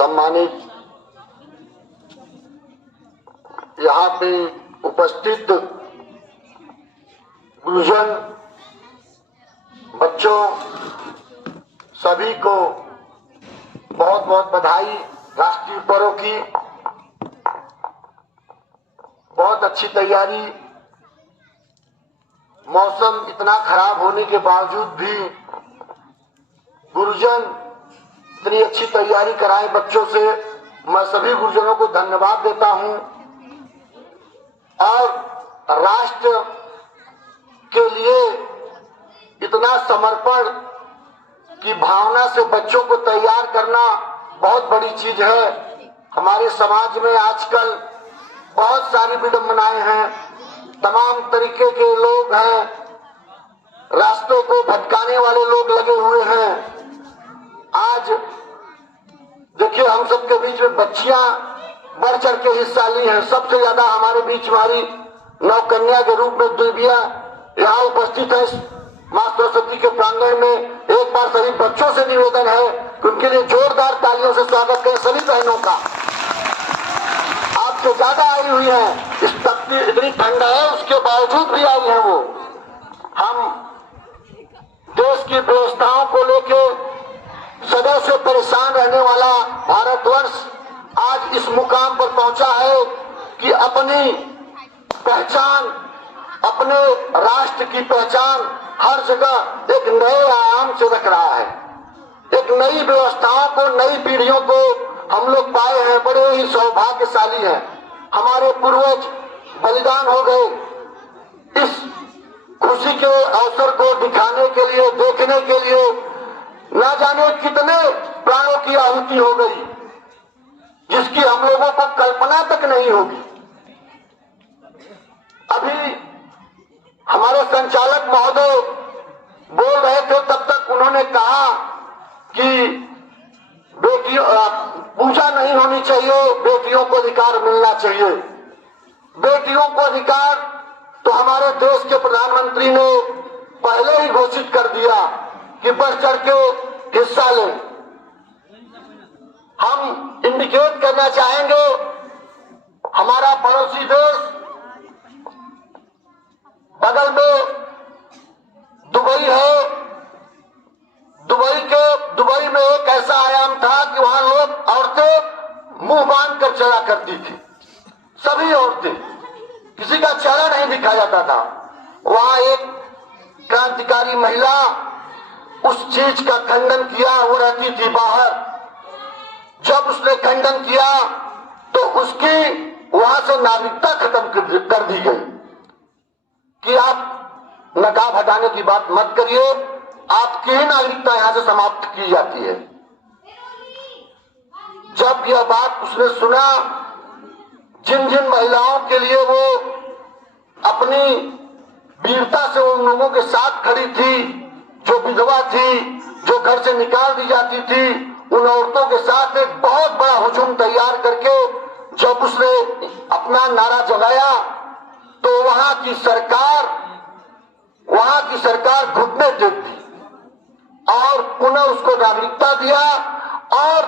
सम्मानित यहाँ पे उपस्थित गुरुजन, बच्चों, सभी को बहुत बहुत बधाई। राष्ट्रीय पर्व की बहुत अच्छी तैयारी। मौसम इतना खराब होने के बावजूद भी गुरुजन इतनी अच्छी तैयारी कराए बच्चों से, मैं सभी गुरुजनों को धन्यवाद देता हूं। और राष्ट्र के लिए इतना समर्पण की भावना से बच्चों को तैयार करना बहुत बड़ी चीज है। हमारे समाज में आजकल बहुत सारी विडंबनाएं हैं, तमाम तरीके के लोग हैं, रास्तों को भटकाने वाले लोग लगे हुए हैं। आज देखिए, हम सबके बीच में बच्चियां बढ़ चढ़ के हिस्सा ली हैं। सबसे ज्यादा हमारे बीच हमारी नवकन्या के रूप में देवियां यहाँ उपस्थित है मां सरस्वती के प्रांगण में। एक बार सभी बच्चों से निवेदन है कि उनके लिए जोरदार तालियों से स्वागत करें। सभी बहनों का आपसे ज्यादा आई हुई है, इस तपती इतनी ठंड है उसके बावजूद भी आई है वो। हम देश की व्यवस्थाओं को लेके सदा से परेशान रहने वाला भारतवर्ष आज इस मुकाम पर पहुंचा है कि अपनी पहचान, अपने राष्ट्र की पहचान हर जगह एक नए आयाम से रख रहा है। एक नई व्यवस्थाओं को, नई पीढ़ियों को हम लोग पाए हैं, बड़े ही सौभाग्यशाली हैं। हमारे पूर्वज बलिदान हो गए। इस खुशी के अवसर को दिखाने के लिए, देखने के लिए न जाने कितने प्राणों की आहुति हो गई, जिसकी हम लोगों को कल्पना तक नहीं होगी। अभी हमारे संचालक महोदय बोल रहे थे, तब तक उन्होंने कहा कि बेटियों पूजा नहीं होनी चाहिए, बेटियों को अधिकार मिलना चाहिए। बेटियों को अधिकार तो हमारे देश के प्रधानमंत्री ने पहले ही घोषित कर दिया कि बढ़ चढ़ के हिस्सा लें। हम इंडिकेट करना चाहेंगे, हमारा पड़ोसी देश बगल में दुबई है। दुबई में एक ऐसा आयाम था कि वहां लोग औरतें मुंह बांध कर चला करती थी। सभी औरतें, किसी का चेहरा नहीं दिखा जाता था। वहां एक क्रांतिकारी महिला उस चीज का खंडन किया, वो रहती थी बाहर। जब उसने खंडन किया तो उसकी वहां से नागरिकता खत्म कर दी गई कि आप नकाब हटाने की बात मत करिए, आपकी ही नागरिकता यहां से समाप्त की जाती है। जब यह बात उसने सुना, जिन जिन महिलाओं के लिए वो अपनी वीरता से उन लोगों के साथ खड़ी थी, जो विधवा थी, जो घर से निकाल दी जाती थी, उन औरतों के साथ एक बहुत बड़ा हुजूम तैयार करके जब उसने अपना नारा जगाया तो वहां की सरकार घुटने टेक दी और पुनः उसको नागरिकता दिया। और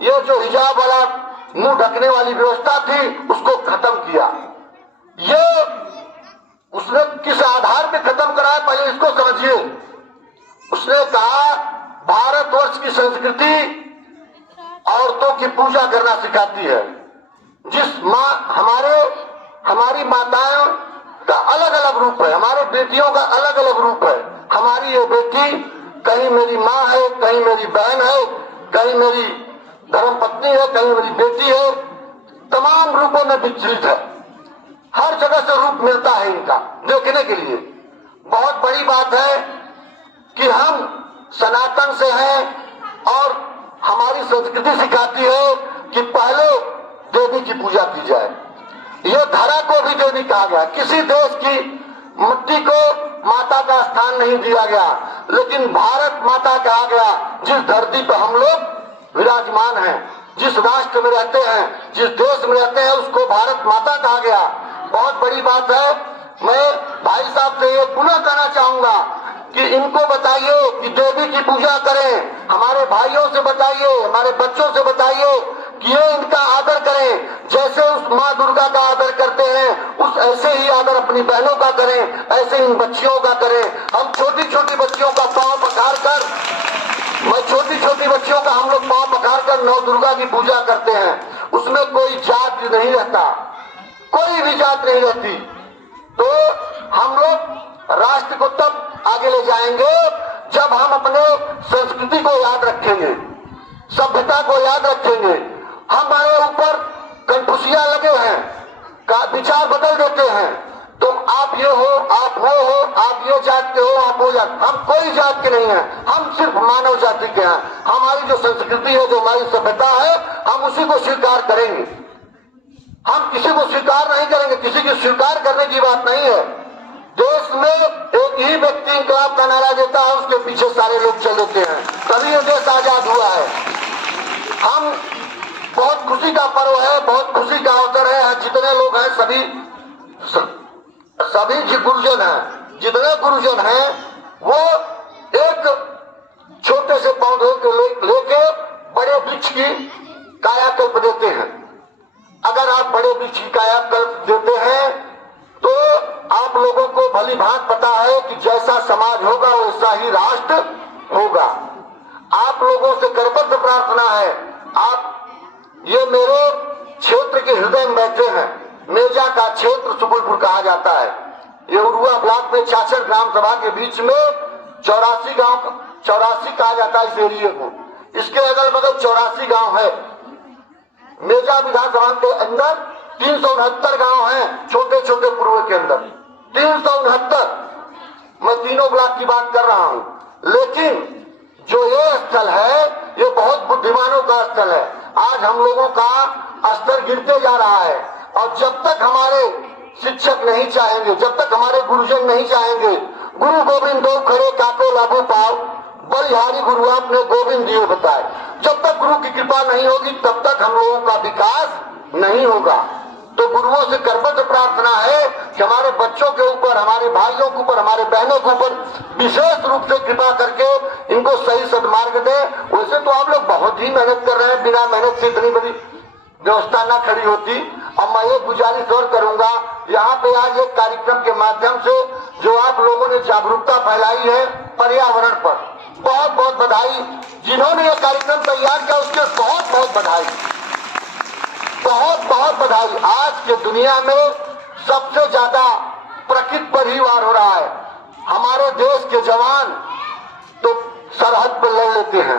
ये जो हिजाब वाला मुंह ढकने वाली व्यवस्था थी उसको खत्म किया। ये उसने किस आधार पे खत्म कराया, पहले इसको समझिए। उसने कहा भारतवर्ष की संस्कृति औरतों की पूजा करना सिखाती है। जिस माँ हमारी माताओं का अलग अलग रूप है, हमारे बेटियों का अलग अलग रूप है। हमारी ये बेटी कहीं मेरी माँ है, कहीं मेरी बहन है, कहीं मेरी धर्मपत्नी है, कहीं मेरी बेटी है। तमाम रूपों में विचलित है, हर जगह से रूप मिलता है इनका देखने के लिए। बहुत बड़ी बात है कि हम सनातन से हैं और हमारी संस्कृति सिखाती है कि पहले देवी की पूजा की जाए। यह धरा को भी देवी कहा गया। किसी देश की मिट्टी को माता का स्थान नहीं दिया गया, लेकिन भारत माता कहा गया। जिस धरती पर हम लोग विराजमान हैं, जिस राष्ट्र में रहते हैं, जिस देश में रहते हैं, उसको भारत माता कहा गया। बहुत बड़ी बात है मैं भाई साहब से ये पुनः कहना चाहूंगा कि इनको बताइए कि देवी की पूजा करें, हमारे भाइयों से बताइए, हमारे बच्चों से बताइए कि ये इनका आदर करें, जैसे उस माँ दुर्गा का आदर करते हैं उस ऐसे ही आदर अपनी बहनों का करें, ऐसे इन बच्चियों का करें। हम छोटी छोटी बच्चियों का पांव पखार कर, मैं छोटी छोटी बच्चियों का हम लोग पांव पखार कर नौ दुर्गा की पूजा करते हैं, उसमें कोई जात नहीं रहता, कोई भी जात नहीं रहती। तो हम लोग राष्ट्र को तब आगे ले जाएंगे जब हम अपने संस्कृति को याद रखेंगे, सभ्यता को याद रखेंगे। हमारे ऊपर कंफुसिया लगे हैं, का विचार बदल देते हैं, तो आप ये हो, आप वो हो, आप ये जात के हो, आप वो जात। हम कोई जात के नहीं हैं, हम सिर्फ मानव जाति के हैं। हमारी जो संस्कृति है, जो हमारी सभ्यता है, हम उसी को स्वीकार करेंगे। हम किसी को स्वीकार नहीं करेंगे, किसी की स्वीकार करने की बात नहीं है। देश में एक ही व्यक्ति इंकलाब का नारा देता है, उसके पीछे सारे लोग चल देते हैं, तभी ये देश आजाद हुआ है। हम बहुत खुशी का पर्व है, बहुत खुशी का अवसर है। जितने लोग हैं सभी जी गुरुजन हैं, जितने गुरुजन हैं वो एक छोटे से पौधे को लेके बड़े वृक्ष की कायाकल्प देते हैं। अगर आप बड़े वृक्ष की कायाकल्प देते हैं तो आप लोगों को भली भांति पता है कि जैसा समाज होगा वैसा ही राष्ट्र होगा। आप लोगों से करबद्ध प्रार्थना है, आप ये मेरे क्षेत्र के हृदय में बैठे हैं। मेजा का क्षेत्र सुकुलपुर कहा जाता है। ये उरुआ ब्लॉक में चाचर ग्राम सभा के बीच में 84 गांव, 84 कहा जाता है इस एरिए को। इसके अगल बगल 84 गांव है। मेजा विधानसभा के अंदर 369 गांव हैं, छोटे छोटे पूर्व के अंदर 369। मैं तीनों ब्लॉक की बात कर रहा हूं, लेकिन जो ये स्थल है ये बहुत बुद्धिमानों का स्थल है। आज हम लोगों का स्तर गिरते जा रहा है, और जब तक हमारे शिक्षक नहीं चाहेंगे, जब तक हमारे गुरुजन नहीं चाहेंगे, गुरु गोविंद दो खड़े काको लागू पाओ, बलिहारी गुरु आपने गोविंद दियो बताए, जब तक गुरु की कृपा नहीं होगी तब तक हम लोगों का विकास नहीं होगा। तो गुरुओं से करबद्ध प्रार्थना है कि हमारे बच्चों के ऊपर, हमारे भाइयों के ऊपर, हमारे बहनों के ऊपर विशेष रूप से कृपा करके इनको सही सदमार्ग दे। वैसे तो आप लोग बहुत ही मेहनत कर रहे हैं, बिना मेहनत से इतनी बड़ी व्यवस्था न खड़ी होती। और मैं ये गुजारिश और करूंगा, यहाँ पे आज एक कार्यक्रम के माध्यम से जो आप लोगों ने जागरूकता फैलाई है पर्यावरण पर, बहुत बहुत बधाई। जिन्होंने ये कार्यक्रम तैयार किया उसके बहुत बहुत बधाई, बहुत बहुत बधाई। आज के दुनिया में सबसे ज्यादा प्रकृति पर ही वार हो रहा है। हमारे देश के जवान तो सरहद पर लड़ लेते हैं,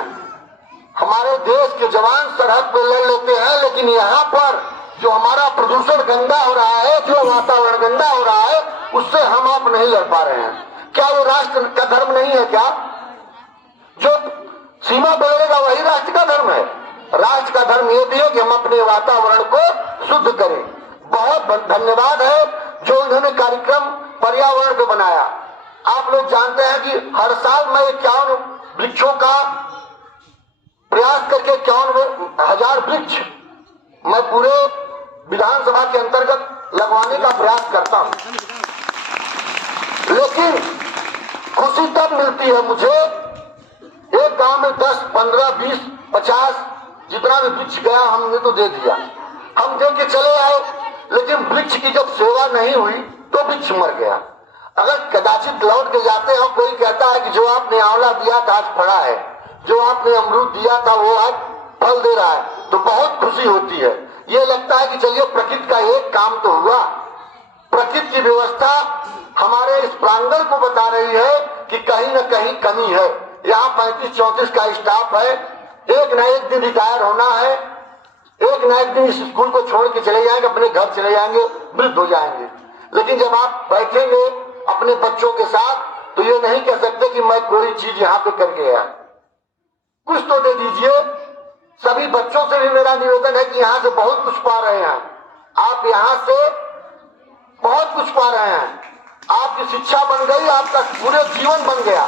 हमारे देश के जवान सरहद पर लड़ लेते हैं, लेकिन यहाँ पर जो हमारा प्रदूषण गंदा हो रहा है, जो वातावरण गंदा हो रहा है, उससे हम आप नहीं लड़ पा रहे हैं। क्या वो राष्ट्र का धर्म नहीं है? क्या जो सीमा बढ़ेगा वही राष्ट्र का धर्म है? राष्ट्र का धर्म ये भी है कि हम अपने वातावरण को शुद्ध करें। बहुत धन्यवाद है जो इन्होंने कार्यक्रम पर्यावरण पे बनाया। आप लोग जानते हैं कि हर साल मैं 51 वृक्षों का प्रयास करके 51,000 वृक्ष मैं पूरे विधानसभा के अंतर्गत लगवाने का प्रयास करता हूं। लेकिन खुशी तब मिलती है मुझे, एक गांव में 10, 15, 20, 50 जितना भी वृक्ष गया हमने तो दे दिया, हम दे के चले आए, लेकिन वृक्ष की जब सेवा नहीं हुई तो वृक्ष मर गया। अगर कदाचित लौट के जाते हैं, कोई कहता है कि जो आपने आंवला दिया था आज फड़ा है, जो आपने अमरूद दिया था वो आज फल दे रहा है, तो बहुत खुशी होती है। ये लगता है कि चलिए प्रकृति का एक काम तो हुआ। प्रकृति की व्यवस्था हमारे इस प्रांगण को बता रही है कि कहीं न कहीं कमी है। यहाँ 35-34 का स्टाफ है, एक न एक दिन रिटायर होना है, एक न एक दिन इस स्कूल को छोड़ के चले जाएंगे, अपने घर चले जाएंगे, वृद्ध हो जाएंगे। लेकिन जब आप बैठेंगे अपने बच्चों के साथ तो ये नहीं कह सकते कि मैं कोई चीज यहाँ पे कर गया, कुछ तो दे दीजिए। सभी बच्चों से भी मेरा निवेदन है कि यहाँ से बहुत कुछ पा रहे हैं आप, यहाँ से बहुत कुछ पा रहे हैं, आपकी शिक्षा बन गई, आपका पूरे जीवन बन गया।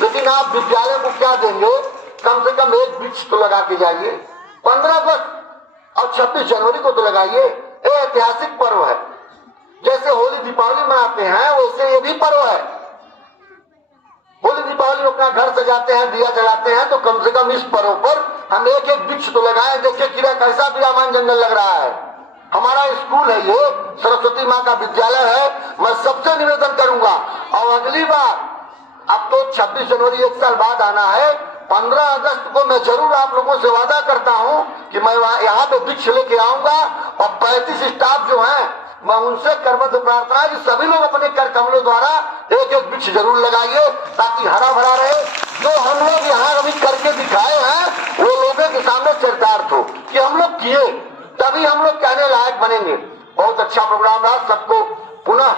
लेकिन आप विद्यालय को क्या देंगे? कम से कम एक वृक्ष तो लगा के जाइए। 15 अगस्त और 26 जनवरी को तो लगाइए, ये ऐतिहासिक पर्व है। जैसे होली दीपावली मनाते हैं वैसे ये भी पर्व है। होली दीपावली अपना घर सजाते हैं, दिया जलाते हैं, तो कम से कम इस पर्व पर हम एक एक वृक्ष तो लगाएं। देखिए किरा कैसा विरामान जंगल लग रहा है। हमारा स्कूल है, ये सरस्वती माँ का विद्यालय है। मैं सबसे निवेदन करूंगा, और अगली बार अब तो 26 जनवरी 1 साल बाद आना है, 15 अगस्त को मैं जरूर आप लोगों से वादा करता हूं कि मैं यहाँ पे वृक्ष लेके आऊंगा, और 35 स्टाफ जो हैं मैं उनसे करबद्ध प्रार्थना है कि सभी लोग अपने कर कमलों द्वारा एक एक वृक्ष जरूर लगाइए, ताकि हरा भरा रहे। जो हम लोग यहाँ अभी करके दिखाए हैं वो लोगों के सामने चरितार्थ हो कि हम लोग किए, तभी हम लोग कहने लायक बनेंगे। बहुत अच्छा प्रोग्राम रहा। सबको पुनः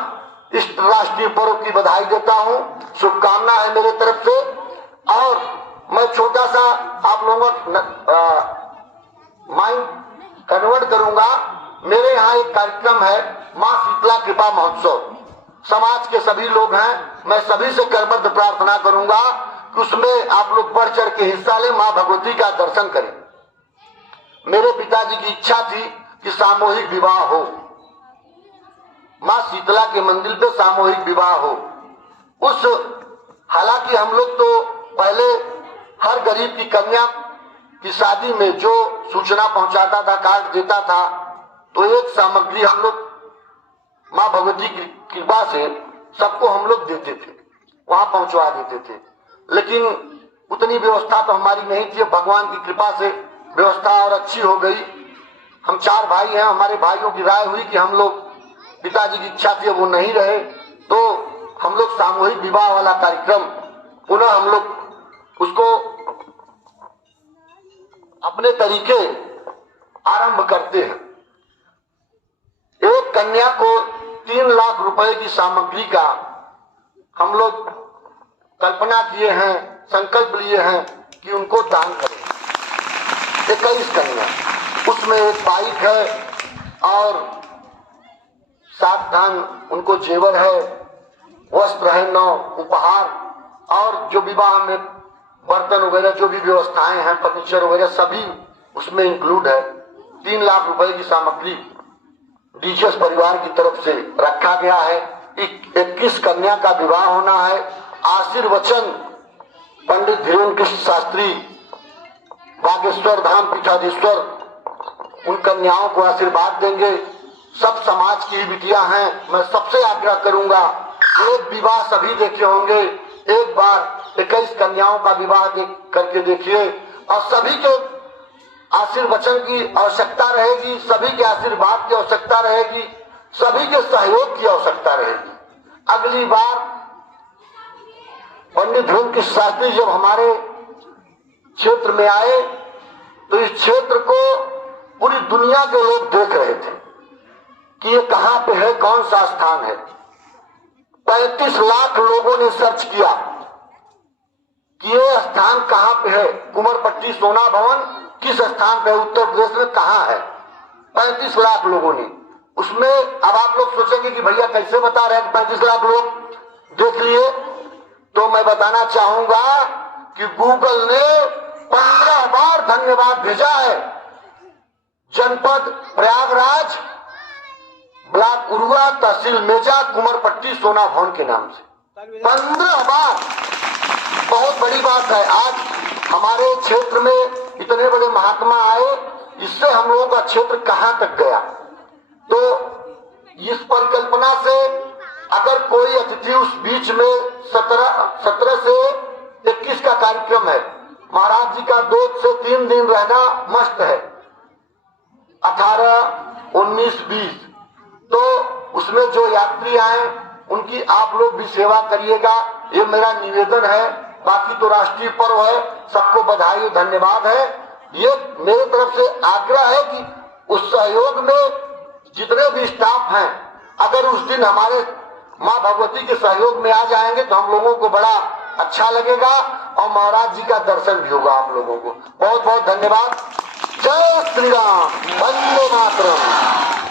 इस राष्ट्रीय पर्व की बधाई देता हूँ, शुभकामना है मेरे तरफ से। और मैं छोटा सा आप लोगों माइंड कन्वर्ट करूंगा। मेरे यहाँ एक कार्यक्रम है, माँ शीतला कृपा महोत्सव। समाज के सभी लोग हैं, मैं सभी से करबद्ध प्रार्थना करूंगा कि उसमें आप लोग बढ़ चढ़ के हिस्सा लें, माँ भगवती का दर्शन करें। मेरे पिताजी की इच्छा थी कि सामूहिक विवाह हो, माँ शीतला के मंदिर पे सामूहिक विवाह हो। उस हालांकि हम लोग तो पहले हर गरीब की कन्या की शादी में जो सूचना पहुंचाता था, कार्ड देता था, तो एक सामग्री हम लोग माँ भगवती की कृपा से सबको हम लोग देते थे, वहां पहुंचवा देते थे। लेकिन उतनी व्यवस्था तो हमारी नहीं थी। भगवान की कृपा से व्यवस्था और अच्छी हो गई। हम 4 भाई हैं, हमारे भाइयों की राय हुई कि हम लोग, पिताजी की इच्छा थी वो नहीं रहे, तो हम लोग सामूहिक विवाह वाला कार्यक्रम पुनः हम लोग उसको अपने तरीके आरंभ करते हैं। एक कन्या को 3 लाख रुपए की सामग्री का हम लोग कल्पना किए हैं, संकल्प लिए हैं कि उनको दान करें। 21 कन्या, उसमें एक बाइक है और 7 धान उनको जेवर है, वस्त्र है 9 उपहार, और जो विवाह में बर्तन वगैरह जो भी व्यवस्थाएं हैं, फर्नीचर वगैरह सभी उसमें इंक्लूड है। 3 लाख रुपए की सामग्री डीचेस परिवार की तरफ से रखा गया है। 21 कन्या का विवाह होना है। आशीर्वचन पंडित धीरेन्द्र कृष्ण शास्त्री बागेश्वर धाम पीठाधीश्वर उन कन्याओं को आशीर्वाद देंगे। सब समाज की बिटियां हैं। मैं सबसे आग्रह करूंगा, एक विवाह सभी देखे होंगे, एक बार 21 कन्याओं का विवाह करके देखिए, और सभी के आशीर्वचन की आवश्यकता रहेगी, सभी के आशीर्वाद की आवश्यकता रहेगी, सभी के सहयोग की आवश्यकता रहेगी। अगली बार पंडित धीरेन्द्र कृष्ण शास्त्री जब हमारे क्षेत्र में आए तो इस क्षेत्र को पूरी दुनिया के लोग देख रहे थे कि ये कहां पे है, कौन सा स्थान है। 35 लाख लोगों ने सर्च किया कि ये स्थान कहां पे है, कुमरपट्टी सोना भवन किस स्थान पे उत्तर प्रदेश में कहां है। 35 लाख लोगों ने, उसमें अब आप लोग सोचेंगे कि भैया कैसे बता रहे हैं 35 लाख लोग देख लिए, तो मैं बताना चाहूंगा कि गूगल ने 15 बार धन्यवाद भेजा है। जनपद प्रयागराज, ब्लॉक उरुआ, तहसील मेजा, कुमरपट्टी सोना भवन के नाम से 15 बार। बहुत बड़ी बात है। आज हमारे क्षेत्र में इतने बड़े महात्मा आए, इससे हम लोगों का क्षेत्र कहां तक गया। तो इस परिकल्पना से अगर कोई अतिथि उस बीच में 17 से 21 का कार्यक्रम है, महाराज जी का 2 से 3 दिन रहना मस्त है, 18, 19, 20, तो उसमें जो यात्री आए उनकी आप लोग भी सेवा करिएगा, ये मेरा निवेदन है। बाकी तो राष्ट्रीय पर्व है, सबको बधाई और धन्यवाद है। ये मेरे तरफ से आग्रह है कि उस सहयोग में जितने भी स्टाफ हैं, अगर उस दिन हमारे माँ भगवती के सहयोग में आ जाएंगे तो हम लोगों को बड़ा अच्छा लगेगा और महाराज जी का दर्शन भी होगा आप लोगों को। बहुत बहुत धन्यवाद। जय श्री राम, वंदे मातरम।